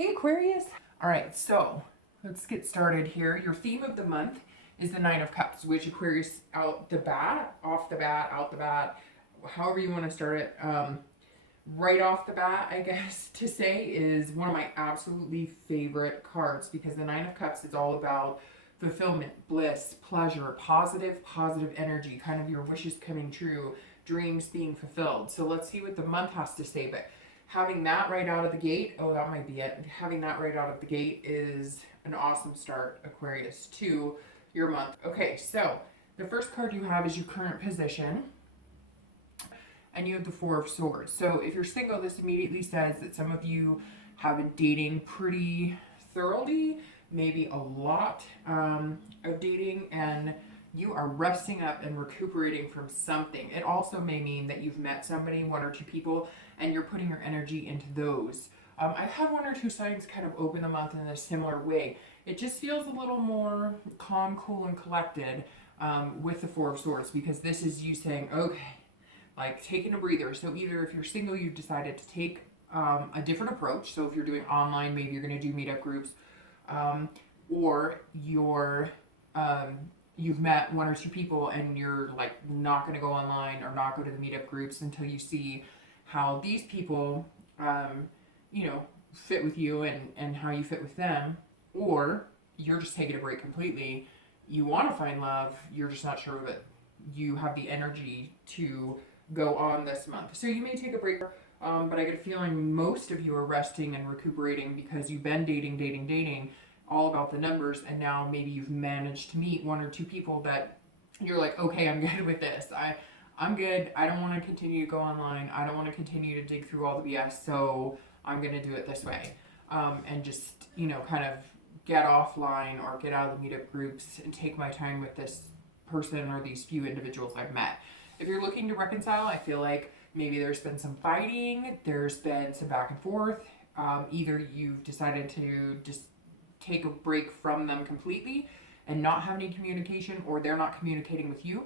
Hey Aquarius! All right, so let's get started here. Your theme of the month is the Nine of Cups, which Aquarius out the bat, off the bat, out the bat, however you want to start it. Right off the bat, I guess to say, is one of my absolutely favorite cards because the Nine of Cups is all about fulfillment, bliss, pleasure, positive energy, kind of your wishes coming true, dreams being fulfilled. So let's see what the month has to say. But having that right out of the gate, oh, that might be it. Having that right out of the gate is an awesome start, Aquarius, to your month. Okay, so the first card you have is your current position, and you have the Four of Swords. So if you're single, this immediately says that some of you have been dating pretty thoroughly, maybe a lot of dating, and you are resting up and recuperating from something. It also may mean that you've met somebody, one or two people, and you're putting your energy into those. I've had one or two signs kind of open the month in a similar way. It just feels a little more calm, cool, and collected with the Four of Swords, because this is you saying, okay, like taking a breather. So either if you're single, you've decided to take a different approach. So if you're doing online, maybe you're going to do meetup groups, or you've met one or two people and you're like not going to go online or not go to the meetup groups until you see how these people, fit with you and how you fit with them, or you're just taking a break completely. You want to find love, you're just not sure that you have the energy to go on this month. So you may take a break, but I get a feeling most of you are resting and recuperating because you've been dating, all about the numbers, and now maybe you've managed to meet one or two people that you're like, okay, I'm good with this. I'm good. I don't want to continue to go online. I don't want to continue to dig through all the BS, so I'm going to do it this way. And just, kind of get offline or get out of the meetup groups and take my time with this person or these few individuals I've met. If you're looking to reconcile, I feel like maybe there's been some fighting, there's been some back and forth. Either you've decided to just take a break from them completely and not have any communication, or they're not communicating with you,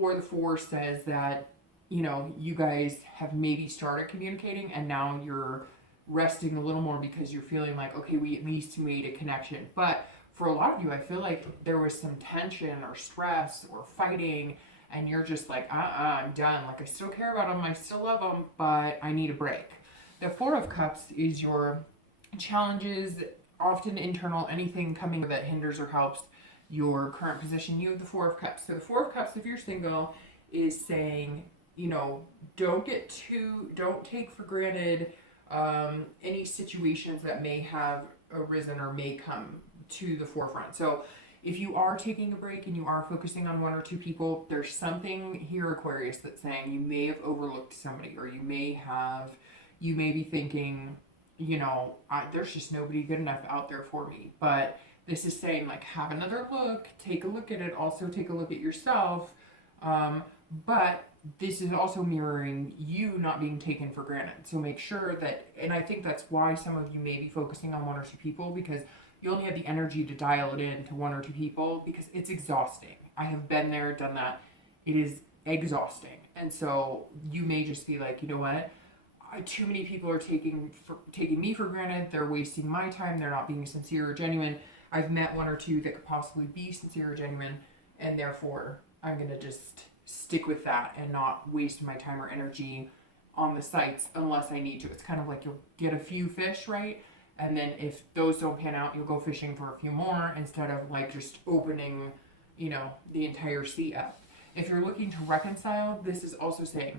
or the Four says that, you guys have maybe started communicating and now you're resting a little more because you're feeling like, okay, we at least made a connection. But for a lot of you, I feel like there was some tension or stress or fighting, and you're just like, I'm done. Like, I still care about them, I still love them, but I need a break. The Four of Cups is your challenges, often internal, anything coming that hinders or helps your current position. You have the Four of Cups. So the Four of Cups, if you're single, is saying, don't take for granted any situations that may have arisen or may come to the forefront. So if you are taking a break and you are focusing on one or two people, there's something here, Aquarius, that's saying you may have overlooked somebody, or you may be thinking, there's just nobody good enough out there for me. But this is saying, like, have another look, take a look at it, also take a look at yourself. But this is also mirroring you not being taken for granted. So make sure that, and I think that's why some of you may be focusing on one or two people, because you only have the energy to dial it in to one or two people, because it's exhausting. I have been there, done that. It is exhausting. And so you may just be like, you know what? Too many people are taking me for granted. They're wasting my time. They're not being sincere or genuine. I've met one or two that could possibly be sincere or genuine, and therefore I'm going to just stick with that and not waste my time or energy on the sites unless I need to. It's kind of like you'll get a few fish, right? And then if those don't pan out, you'll go fishing for a few more instead of like just opening, the entire sea up. If you're looking to reconcile, this is also saying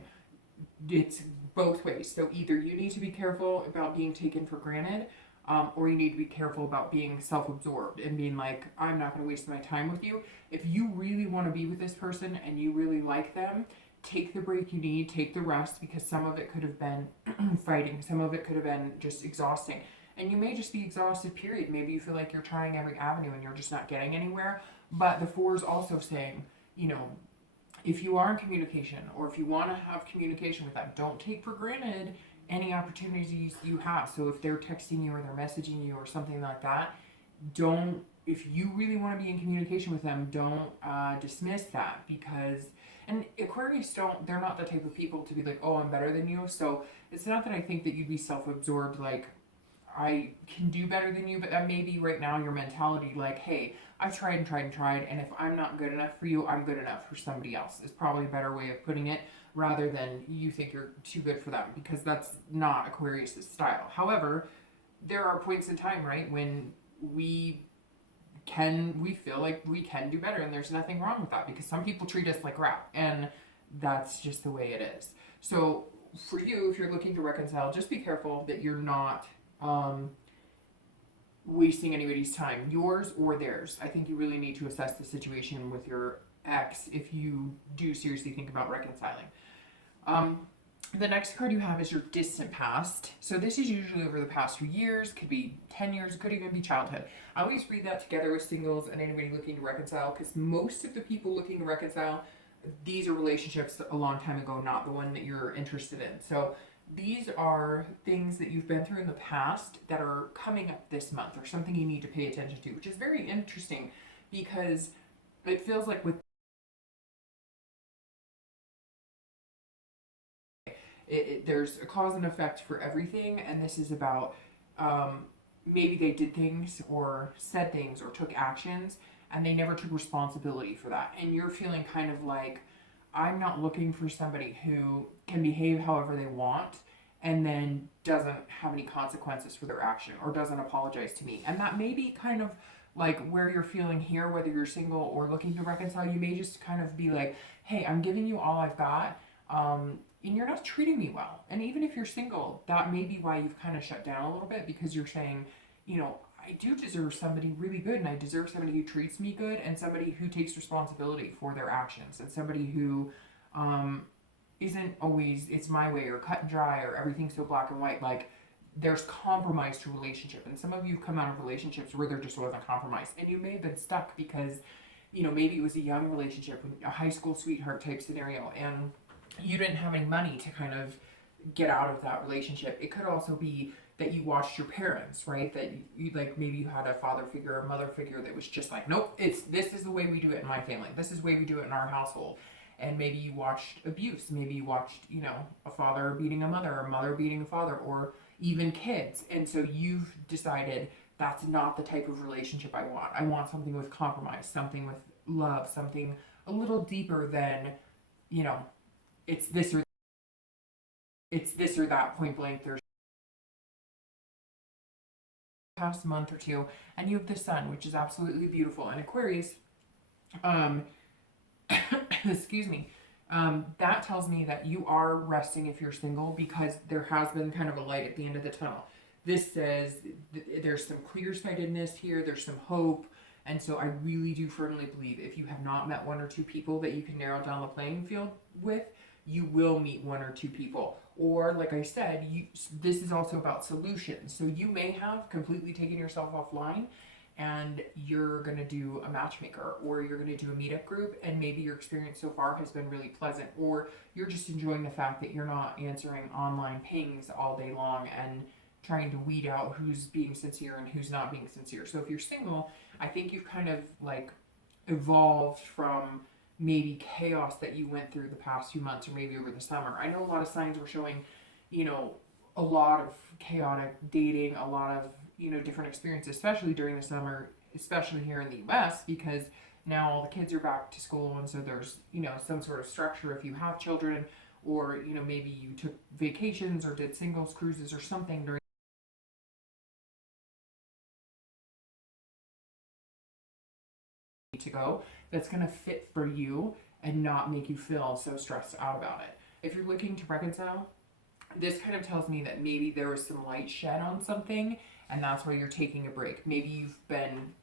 it's both ways. So either you need to be careful about being taken for granted, or you need to be careful about being self-absorbed and being like, I'm not going to waste my time with you. If you really want to be with this person and you really like them, take the break you need, take the rest, because some of it could have been fighting, some of it could have been just exhausting. And you may just be exhausted, period. Maybe you feel like you're trying every avenue and you're just not getting anywhere. But the Four is also saying, if you are in communication, or if you want to have communication with them, don't take for granted any opportunities you have. So if they're texting you or they're messaging you or something like that, if you really want to be in communication with them, don't dismiss that, because, and Aquarius they're not the type of people to be like, oh, I'm better than you. So it's not that I think that you'd be self-absorbed, like, I can do better than you, but that may be right now your mentality, like, hey, I've tried and tried and tried, and if I'm not good enough for you, I'm good enough for somebody else, is probably a better way of putting it, rather than you think you're too good for them, because that's not Aquarius' style. However, there are points in time, right, when we feel like we can do better, and there's nothing wrong with that, because some people treat us like crap, and that's just the way it is. So for you, if you're looking to reconcile, just be careful that you're not wasting anybody's time, yours or theirs. I think you really need to assess the situation with your ex if you do seriously think about reconciling. The next card you have is your distant past. So this is usually over the past few years, could be 10 years, could even be childhood. I always read that together with singles and anybody looking to reconcile, because most of the people looking to reconcile, these are relationships a long time ago, not the one that you're interested in. So these are things that you've been through in the past that are coming up this month, or something you need to pay attention to, which is very interesting, because it feels like with there's a cause and effect for everything, and this is about maybe they did things or said things or took actions and they never took responsibility for that, and you're feeling kind of like, I'm not looking for somebody who can behave however they want and then doesn't have any consequences for their action or doesn't apologize to me. And that may be kind of like where you're feeling here, whether you're single or looking to reconcile. You may just kind of be like, hey, I'm giving you all I've got, and you're not treating me well. And even if you're single, that may be why you've kind of shut down a little bit, because you're saying, I do deserve somebody really good, and I deserve somebody who treats me good, and somebody who takes responsibility for their actions, and somebody who isn't always, it's my way, or cut and dry, or everything's so black and white. Like, there's compromise to relationship. And some of you have come out of relationships where there just wasn't compromise. And you may have been stuck because, maybe it was a young relationship, a high school sweetheart type scenario, and you didn't have any money to kind of get out of that relationship. It could also be that you watched your parents, right? That you like, maybe you had a father figure or mother figure that was just like, nope, this is the way we do it in my family. This is the way we do it in our household. And maybe you watched abuse. Maybe you watched, a father beating a mother, or a mother beating a father, or even kids. And so you've decided that's not the type of relationship I want. I want something with compromise, something with love, something a little deeper than, it's this or that, point blank. There's past month or two, and you have the sun, which is absolutely beautiful. And Aquarius, excuse me, that tells me that you are resting if you're single, because there has been kind of a light at the end of the tunnel. This says there's some clear-sightedness here, there's some hope, and so I really do firmly believe if you have not met one or two people that you can narrow down the playing field with, you will meet one or two people. Or, like I said, this is also about solutions. So you may have completely taken yourself offline, and you're going to do a matchmaker, or you're going to do a meetup group, and maybe your experience so far has been really pleasant, or you're just enjoying the fact that you're not answering online pings all day long and trying to weed out who's being sincere and who's not being sincere. So if you're single, I think you've kind of like evolved from maybe chaos that you went through the past few months, or maybe over the summer. I know a lot of signs were showing, a lot of chaotic dating, a lot of, different experiences, especially during the summer, especially here in the US, because now all the kids are back to school, and so there's, some sort of structure if you have children, or, maybe you took vacations or did singles cruises or something during to go that's going to fit for you and not make you feel so stressed out about it. If you're looking to reconcile, this kind of tells me that maybe there was some light shed on something, and that's why you're taking a break. Maybe you've been,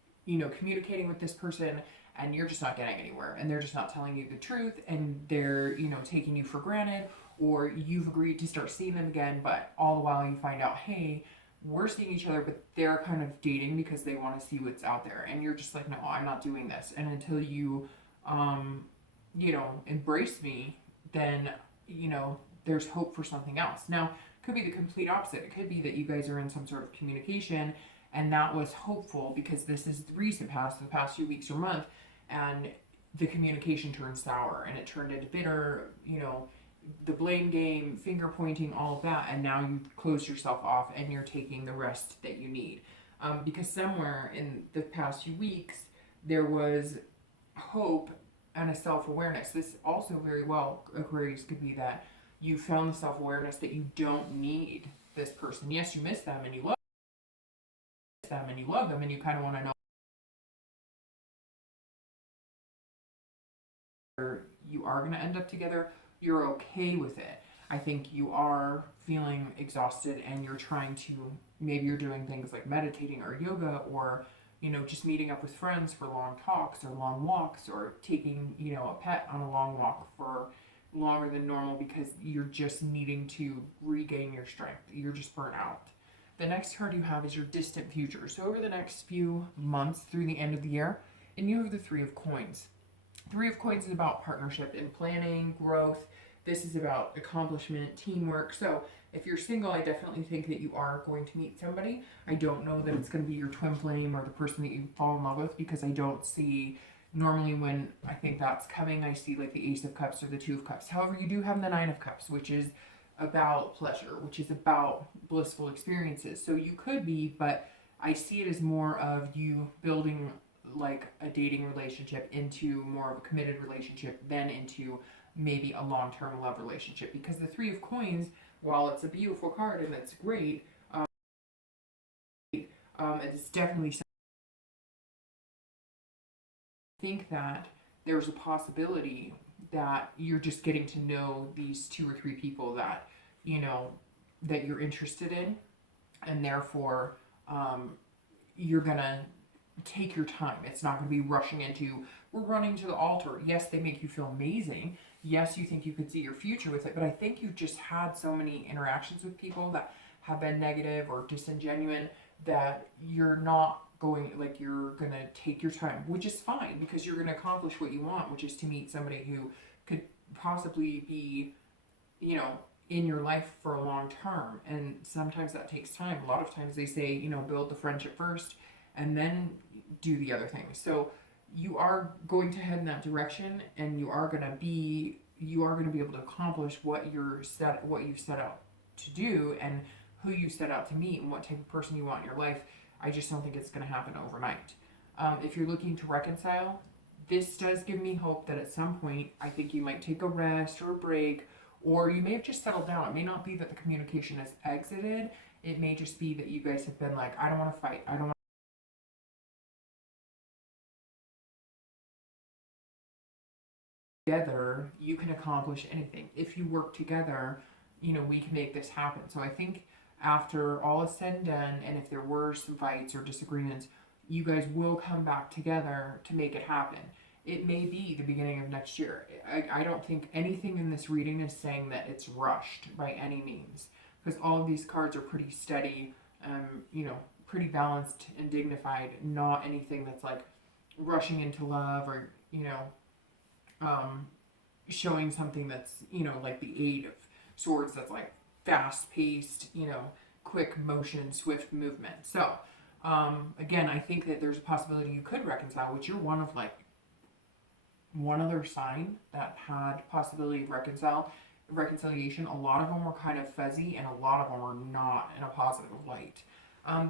communicating with this person and you're just not getting anywhere, and they're just not telling you the truth, and they're, taking you for granted, or you've agreed to start seeing them again, but all the while you find out, hey, we're seeing each other, but they're kind of dating because they want to see what's out there. And you're just like, no, I'm not doing this. And until you, embrace me, then, there's hope for something else. Now, it could be the complete opposite. It could be that you guys are in some sort of communication, and that was hopeful because this is the recent past, the past few weeks or month, and the communication turned sour and it turned into bitter, the blame game, finger pointing, all of that, and now you close yourself off and you're taking the rest that you need. Because somewhere in the past few weeks, there was hope and a self-awareness. This also very well, Aquarius, could be that you found the self-awareness that you don't need this person. Yes, you miss them and you love them and you love them and you kind of want to know you are going to end up together. You're okay with it. I think you are feeling exhausted and you're trying to, maybe you're doing things like meditating or yoga, or just meeting up with friends for long talks or long walks, or taking a pet on a long walk for longer than normal because you're just needing to regain your strength. You're just burnt out. The next card you have is your distant future. So over the next few months through the end of the year, and you have the Three of Coins. Three of Coins is about partnership and planning, growth. This is about accomplishment, teamwork. So if you're single, I definitely think that you are going to meet somebody. I don't know that it's going to be your twin flame or the person that you fall in love with, because I don't see, normally when I think that's coming, I see like the Ace of Cups or the Two of Cups. However, you do have the Nine of Cups, which is about pleasure, which is about blissful experiences. So you could be, but I see it as more of you building like a dating relationship into more of a committed relationship than into maybe a long-term love relationship. Because the Three of Coins, while it's a beautiful card and it's great, it's definitely something. I think that there's a possibility that you're just getting to know these two or three people that that you're interested in, and therefore you're gonna take your time. It's not going to be rushing into, we're running to the altar. Yes, they make you feel amazing. Yes, you think you could see your future with it, but I think you've just had so many interactions with people that have been negative or disingenuine that you're not going, like, you're going to take your time, which is fine, because you're going to accomplish what you want, which is to meet somebody who could possibly be, in your life for a long term. And sometimes that takes time. A lot of times they say, build the friendship first and then do the other things. So you are going to head in that direction, and you are going to be able to accomplish what you set out to do, and who you set out to meet, and what type of person you want in your life. I just don't think it's going to happen overnight. If you're looking to reconcile, this does give me hope that at some point, I think you might take a rest or a break, or you may have just settled down. It may not be that the communication has exited. It may just be that you guys have been like, I don't want to fight. I don't want together, you can accomplish anything. If you work together, we can make this happen. So I think after all is said and done, and if there were some fights or disagreements, you guys will come back together to make it happen. It may be the beginning of next year. I don't think anything in this reading is saying that it's rushed by any means, because all of these cards are pretty steady, pretty balanced and dignified, not anything that's like rushing into love, or, showing something that's, like the Eight of Swords, that's like fast paced, quick motion, swift movement. So, again, I think that there's a possibility you could reconcile, which you're one of like one other sign that had possibility of reconciliation. A lot of them were kind of fuzzy, and a lot of them were not in a positive light.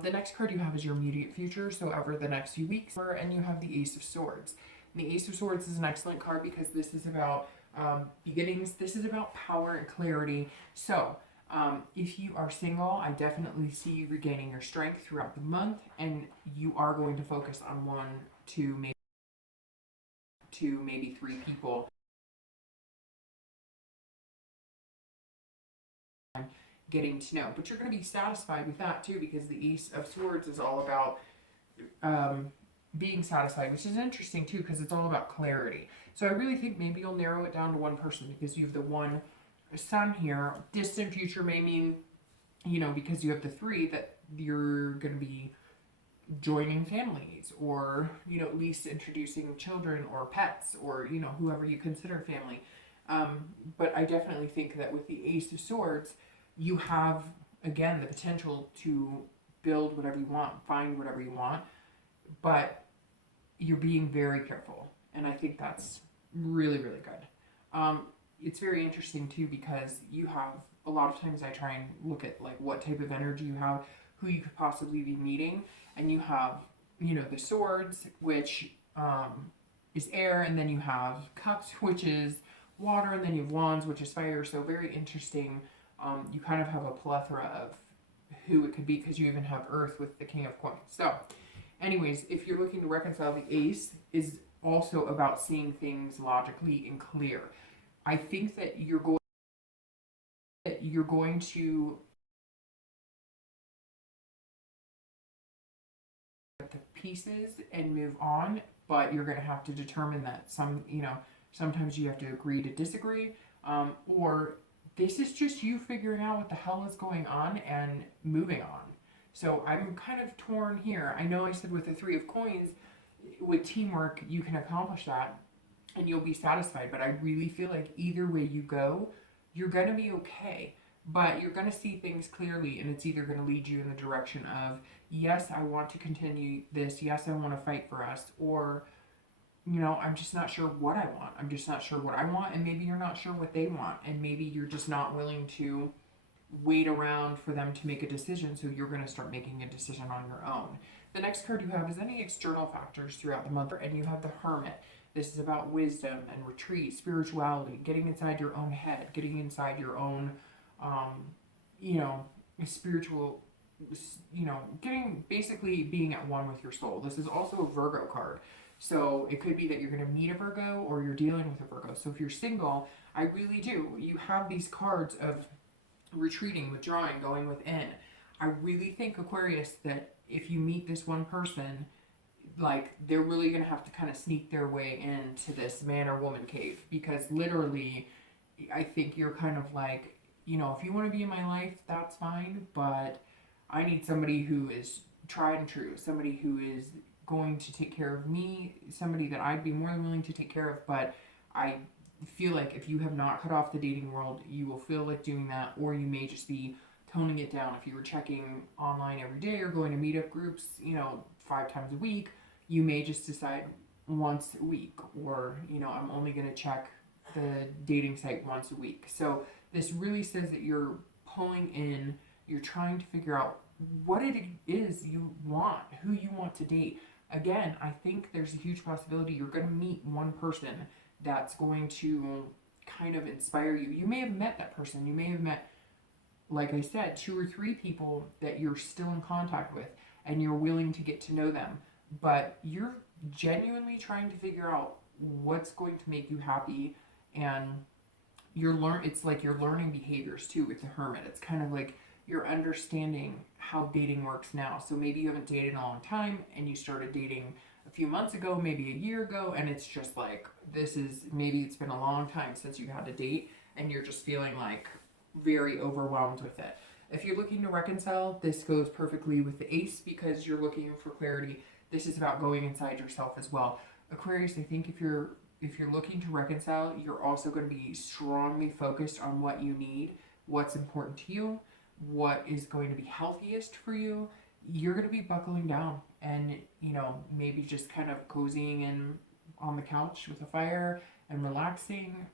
The next card you have is your immediate future, so over the next few weeks, and you have the Ace of Swords. And the Ace of Swords is an excellent card because this is about beginnings. This is about power and clarity. So if you are single, I definitely see you regaining your strength throughout the month, and you are going to focus on one, two, maybe three people getting to know. But you're going to be satisfied with that too, because the Ace of Swords is all about being satisfied, which is interesting too, because it's all about clarity. So I really think maybe you'll narrow it down to one person, because you have the one Sun here. Distant future may mean, because you have the three, that you're going to be joining families, or at least introducing children or pets, or whoever you consider family. But I definitely think that with the Ace of Swords, you have, again, the potential to build whatever you want, find whatever you want, but you're being very careful, and I think that's really, really good. it's very interesting too, because you have a lot of times I try and look at like what type of energy you have, who you could possibly be meeting, and you have, the swords, which is air, and then you have cups, which is water, and then you have wands, which is fire. So very interesting. You kind of have a plethora of who it could be, because you even have earth with the king of coins. So anyways, if you're looking to reconcile, the ace is also about seeing things logically and clear. I think that you're going to put the pieces and move on, but you're going to have to determine that sometimes you have to agree to disagree, or this is just you figuring out what the hell is going on and moving on. So I'm kind of torn here. I know I said with the three of coins, with teamwork, you can accomplish that and you'll be satisfied. But I really feel like either way you go, you're going to be okay. But you're going to see things clearly, and it's either going to lead you in the direction of, yes, I want to continue this. Yes, I want to fight for us. Or, I'm just not sure what I want. I'm just not sure what I want. And maybe you're not sure what they want. And maybe you're just not willing to wait around for them to make a decision, so you're going to start making a decision on your own. The next card you have is any external factors throughout the month, and you have the Hermit. This is about wisdom and retreat, spirituality, getting inside your own head, getting inside your own, you know, spiritual, getting basically being at one with your soul. This is also a Virgo card. So it could be that you're going to meet a Virgo or you're dealing with a Virgo. So if you're single, I really do. You have these cards of retreating, withdrawing, going within. I really think, Aquarius, that if you meet this one person, like, they're really going to have to kind of sneak their way into this man or woman cave, because literally I think you're kind of like, if you want to be in my life, that's fine, but I need somebody who is tried and true, somebody who is going to take care of me, somebody that I'd be more than willing to take care of. But I feel like if you have not cut off the dating world, you will feel like doing that, or you may just be toning it down. If you were checking online every day or going to meetup groups, 5 times a week, you may just decide once a week, or, I'm only going to check the dating site once a week. So this really says that you're pulling in, you're trying to figure out what it is you want, who you want to date. Again, I think there's a huge possibility you're going to meet one person that's going to kind of inspire you. You may have met that person. You may have met, like I said, 2 or 3 people that you're still in contact with, and you're willing to get to know them. But you're genuinely trying to figure out what's going to make you happy, and it's like you're learning behaviors too with the Hermit. It's kind of like you're understanding how dating works now. So maybe you haven't dated in a long time, and you started dating a few months ago, maybe a year ago, and it's just like, maybe it's been a long time since you had a date, and you're just feeling like very overwhelmed with it. If you're looking to reconcile, this goes perfectly with the Ace, because you're looking for clarity. This is about going inside yourself as well. Aquarius, I think if you're looking to reconcile, you're also going to be strongly focused on what you need, what's important to you, what is going to be healthiest for you. You're going to be buckling down and, maybe just kind of cozying in on the couch with a fire and relaxing,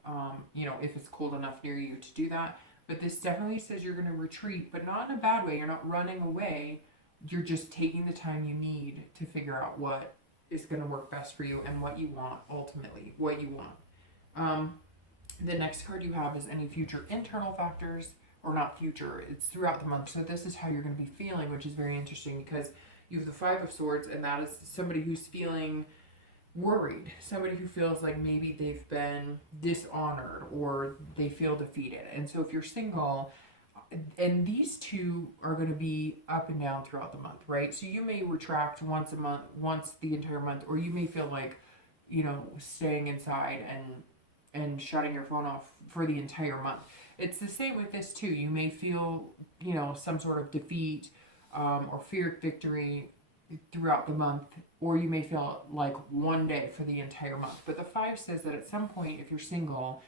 if it's cold enough near you to do that. But this definitely says you're going to retreat, but not in a bad way. You're not running away. You're just taking the time you need to figure out what is going to work best for you and what you want, ultimately, what you want. The next card you have is any future internal factors, or not future, it's throughout the month. So this is how you're going to be feeling, which is very interesting, because you have the 5 of Swords, and that is somebody who's feeling worried, somebody who feels like maybe they've been dishonored or they feel defeated. And so if you're single, and these two are going to be up and down throughout the month, right? So you may retract once a month, once the entire month, or you may feel like, staying inside and shutting your phone off for the entire month. It's the same with this too. You may feel, some sort of defeat, or feared victory throughout the month, or you may feel like one day for the entire month. But the 5 says that at some point, if you're single,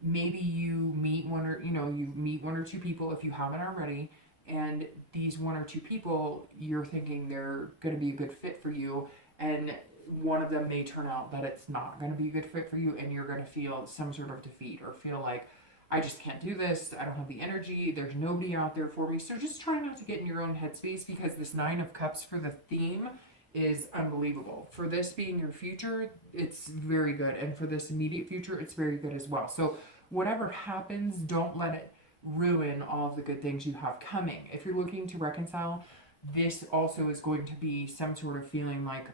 maybe you meet one or 2 people, if you haven't already, and these 1 or 2 people, you're thinking they're going to be a good fit for you, and one of them may turn out that it's not going to be a good fit for you, and you're going to feel some sort of defeat or feel like, I just can't do this. I don't have the energy. There's nobody out there for me. So just try not to get in your own headspace, because this Nine of Cups for the theme is unbelievable. For this being your future, it's very good. And for this immediate future, it's very good as well. So whatever happens, don't let it ruin all of the good things you have coming. If you're looking to reconcile, this also is going to be some sort of feeling like,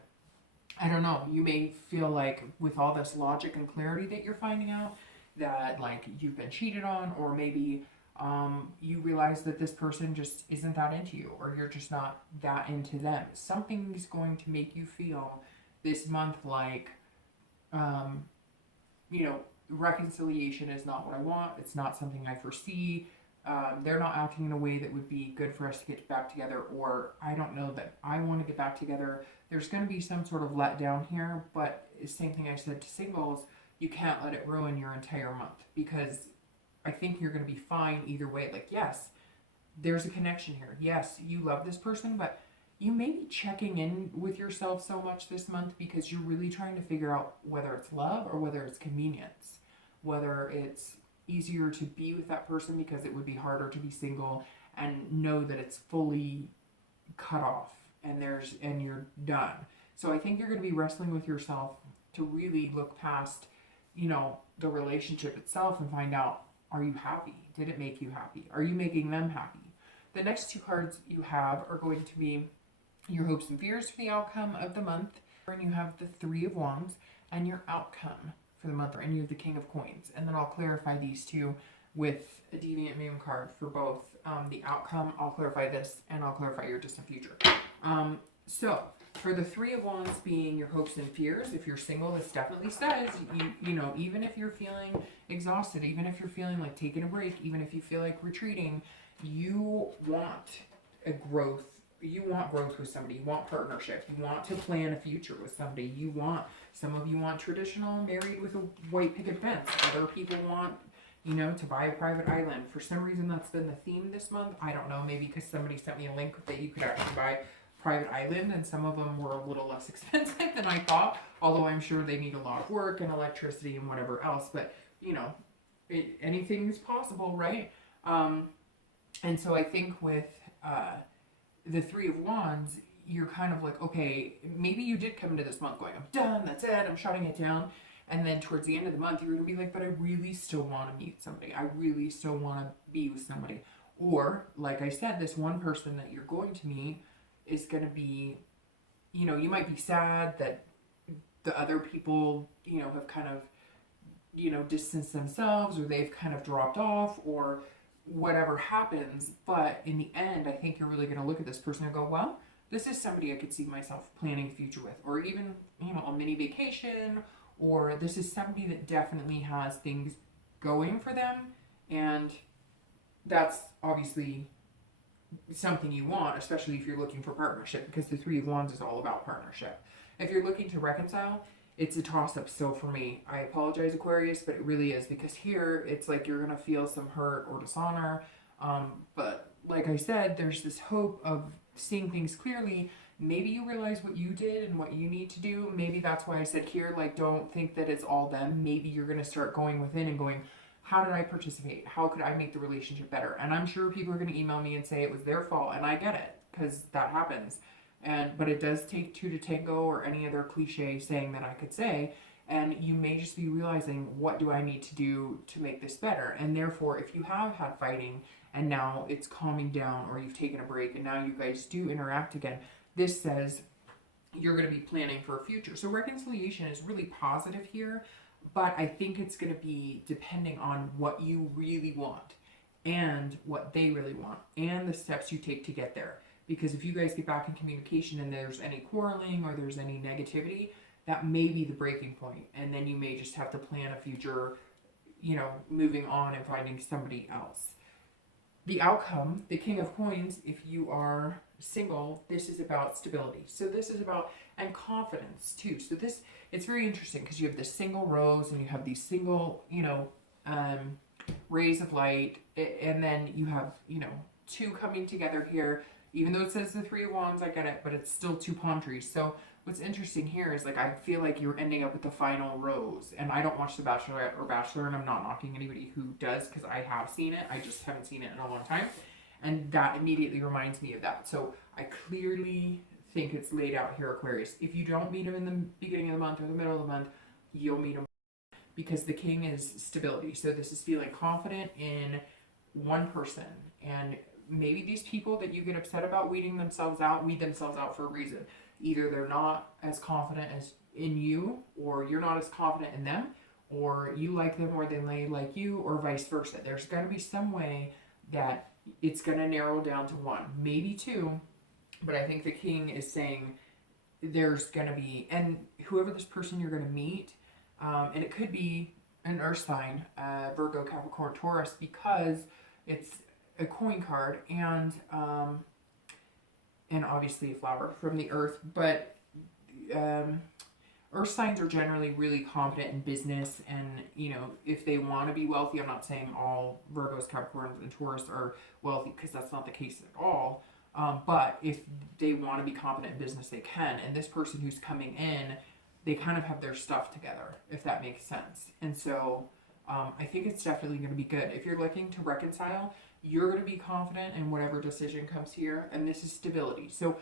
I don't know, you may feel like with all this logic and clarity that you're finding out, that like you've been cheated on, or maybe you realize that this person just isn't that into you, or you're just not that into them. Something's going to make you feel this month like, you know, reconciliation is not what I want. It's not something I foresee. They're not acting in a way that would be good for us to get back together, or I don't know that I want to get back together. There's going to be some sort of letdown here, but same thing I said to singles, you can't let it ruin your entire month, because I think you're going to be fine either way. Like, yes, there's a connection here. Yes, you love this person, but you may be checking in with yourself so much this month because you're really trying to figure out whether it's love or whether it's convenience, whether it's easier to be with that person because it would be harder to be single and know that it's fully cut off and you're done. So I think you're going to be wrestling with yourself to really look past, you know, the relationship itself and find out, are you happy? Did it make you happy? Are you making them happy? The next two cards you have are going to be your hopes and fears for the outcome of the month. And you have the Three of Wands and your outcome for the month, and you have the King of Coins. And then I'll clarify these two with a deviant moon card for both the outcome. I'll clarify this, and I'll clarify your distant future. So for the Three of Wands being your hopes and fears, if you're single, this definitely says, you know, even if you're feeling exhausted, even if you're feeling like taking a break, even if you feel like retreating, you want a growth. You want growth with somebody. You want partnership. You want to plan a future with somebody. Some of you want traditional married with a white picket fence. Other people want, you know, to buy a private island. For some reason, that's been the theme this month. I don't know, maybe because somebody sent me a link that you could actually buy private island, and some of them were a little less expensive than I thought, although I'm sure they need a lot of work and electricity and whatever else, but you know, anything is possible, right? And so I think with the Three of Wands, you're kind of like, okay, maybe you did come into this month going, I'm done, that's it, I'm shutting it down, and then towards the end of the month you're gonna be like, but I really still want to meet somebody, I really still want to be with somebody. Or like I said, this one person that you're going to meet is going to be, you know, you might be sad that the other people, you know, have kind of, you know, distanced themselves, or they've kind of dropped off, or whatever happens. But in the end, I think you're really going to look at this person and go, well, this is somebody I could see myself planning a future with, or even, you know, a mini vacation, or this is somebody that definitely has things going for them. And that's obviously something you want, especially if you're looking for partnership, because the Three of Wands is all about partnership. If you're looking to reconcile, it's a toss-up still for me. I apologize, Aquarius, but it really is, because here it's like you're going to feel some hurt or dishonor. But like I said, there's this hope of seeing things clearly. Maybe you realize what you did and what you need to do. Maybe that's why I said here, like, don't think that it's all them. Maybe you're going to start going within and going, how did I participate? How could I make the relationship better? And I'm sure people are going to email me and say it was their fault, and I get it, because that happens. But it does take two to tango, or any other cliche saying that I could say. And you may just be realizing, what do I need to do to make this better? And therefore, if you have had fighting and now it's calming down, or you've taken a break and now you guys do interact again, this says you're going to be planning for a future. So reconciliation is really positive here. But I think it's going to be depending on what you really want and what they really want and the steps you take to get there. Because if you guys get back in communication and there's any quarreling or there's any negativity, that may be the breaking point. And then you may just have to plan a future, you know, moving on and finding somebody else. The outcome, the King of Coins, if you are single, this is about stability. So this is about, and confidence too. So this, it's very interesting because you have the single rose and you have these single, you know, rays of light, and then you have, you know, two coming together here. Even though it says the Three of Wands, I get it, but it's still two palm trees. So what's interesting here is like I feel like you're ending up with the final rose. And I don't watch The Bachelorette or Bachelor, and I'm not knocking anybody who does because I have seen it. I just haven't seen it in a long time. And that immediately reminds me of that. So I clearly think it's laid out here, Aquarius. If you don't meet him in the beginning of the month or the middle of the month, you'll meet him, because the king is stability. So this is feeling confident in one person. And maybe these people that you get upset about weed themselves out for a reason. Either they're not as confident as in you, or you're not as confident in them, or you like them more than they like you, or vice versa. There's got to be some way that it's going to narrow down to one, maybe two. But I think the king is saying there's going to be, and whoever this person you're going to meet, and it could be an earth sign, Virgo, Capricorn, Taurus, because it's a coin card and obviously a flower from the earth. But earth signs are generally really confident in business, and if they want to be wealthy, I'm not saying all Virgos, Capricorns, and Taurus are wealthy, because that's not the case at all. But if they want to be confident in business, they can. And this person who's coming in, they kind of have their stuff together, if that makes sense. And so I think it's definitely going to be good. If you're looking to reconcile, you're going to be confident in whatever decision comes here. And this is stability. So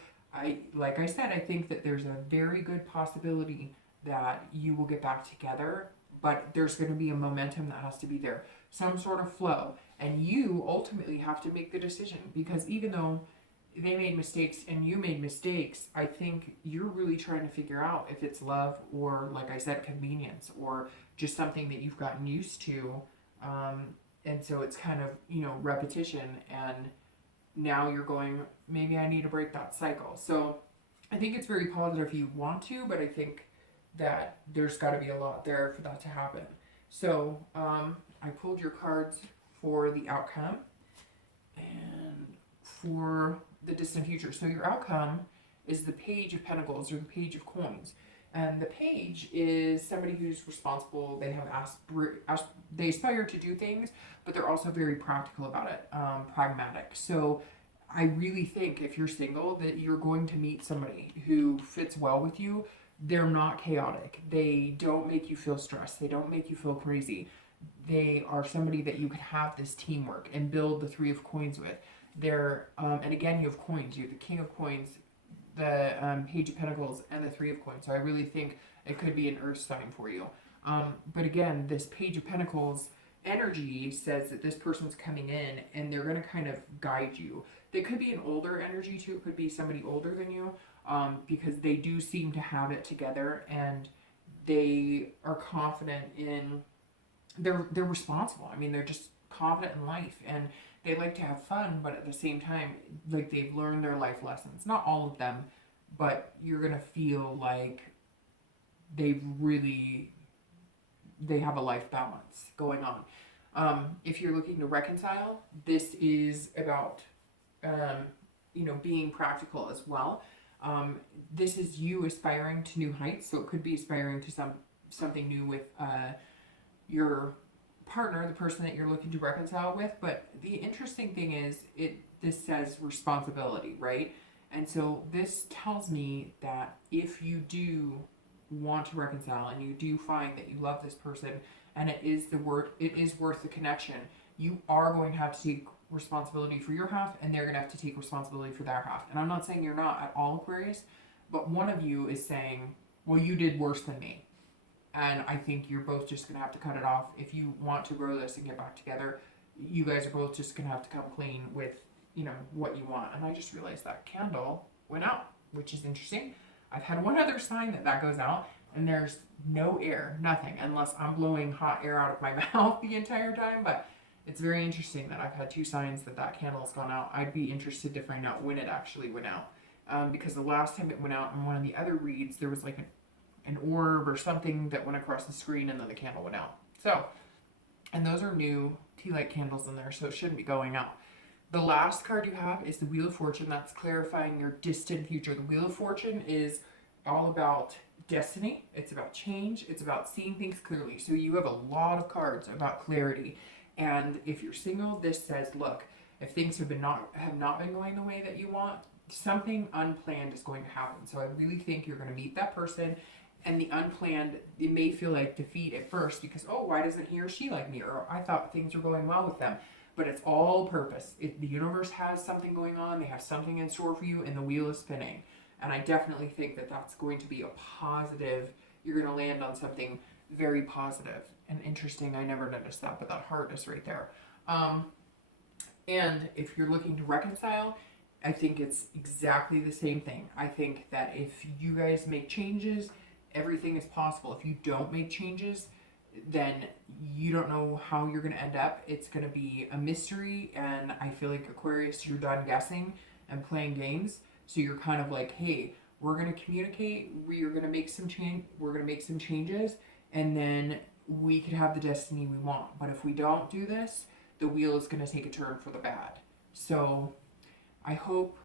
like I said, I think that there's a very good possibility that you will get back together. But there's going to be a momentum that has to be there. Some sort of flow. And you ultimately have to make the decision. Because even though they made mistakes and you made mistakes, I think you're really trying to figure out if it's love or, like I said, convenience, or just something that you've gotten used to. And so it's kind of, repetition. And now you're going, maybe I need to break that cycle. So I think it's very positive if you want to, but I think that there's got to be a lot there for that to happen. So I pulled your cards for the outcome and for the distant future. So your outcome is the Page of Pentacles, or the Page of Coins. And the page is somebody who's responsible. They have they aspire to do things, but they're also very practical about it, pragmatic. So I really think if you're single, that you're going to meet somebody who fits well with you. They're not chaotic. They don't make you feel stressed. They don't make you feel crazy. They are somebody that you could have this teamwork and build the Three of Coins with. They're, and again, you have coins. You have the King of Coins, the Page of Pentacles, and the Three of Coins. So I really think it could be an earth sign for you. But again, this Page of Pentacles energy says that this person's coming in and they're going to kind of guide you. They could be an older energy too. It could be somebody older than you, because they do seem to have it together, and they are confident in, they're responsible. I mean, they're just confident in life, and they like to have fun, but at the same time, like, they've learned their life lessons. Not all of them, but you're going to feel like they have a life balance going on. If you're looking to reconcile, this is about, being practical as well. This is you aspiring to new heights. So it could be aspiring to something new with your partner, the person that you're looking to reconcile with. But the interesting thing is, this says responsibility, right? And so this tells me that if you do want to reconcile and you do find that you love this person and it is worth the connection, you are going to have to take responsibility for your half, and they're going to have to take responsibility for their half. And I'm not saying you're not at all, Aquarius, but one of you is saying, well, you did worse than me. And I think you're both just going to have to cut it off. If you want to grow this and get back together, you guys are both just going to have to come clean with, what you want. And I just realized that candle went out, which is interesting. I've had one other sign that goes out, and there's no air, nothing, unless I'm blowing hot air out of my mouth the entire time. But it's very interesting that I've had two signs that candle has gone out. I'd be interested to find out when it actually went out. Because the last time it went out in one of the other reads, there was like an orb or something that went across the screen, and then the candle went out. So, and those are new tea light candles in there, so it shouldn't be going out. The last card you have is the Wheel of Fortune. That's clarifying your distant future. The Wheel of Fortune is all about destiny. It's about change. It's about seeing things clearly. So you have a lot of cards about clarity. And if you're single, this says, look, if things have not been going the way that you want, something unplanned is going to happen. So I really think you're going to meet that person, and the unplanned, it may feel like defeat at first because, oh, why doesn't he or she like me? Or I thought things were going well with them. But it's all purpose. The universe has something going on. They have something in store for you, and the wheel is spinning. And I definitely think that that's going to be a positive. You're going to land on something very positive and interesting. I never noticed that, but that heart is right there. And if you're looking to reconcile, I think it's exactly the same thing. I think that if you guys make changes, everything is possible. If you don't make changes, then you don't know how you're going to end up. It's going to be a mystery, and I feel like Aquarius, you're done guessing and playing games. So you're kind of like, hey, we're going to communicate. We're going to make some changes, and then we could have the destiny we want. But if we don't do this, the wheel is going to take a turn for the bad. So I hope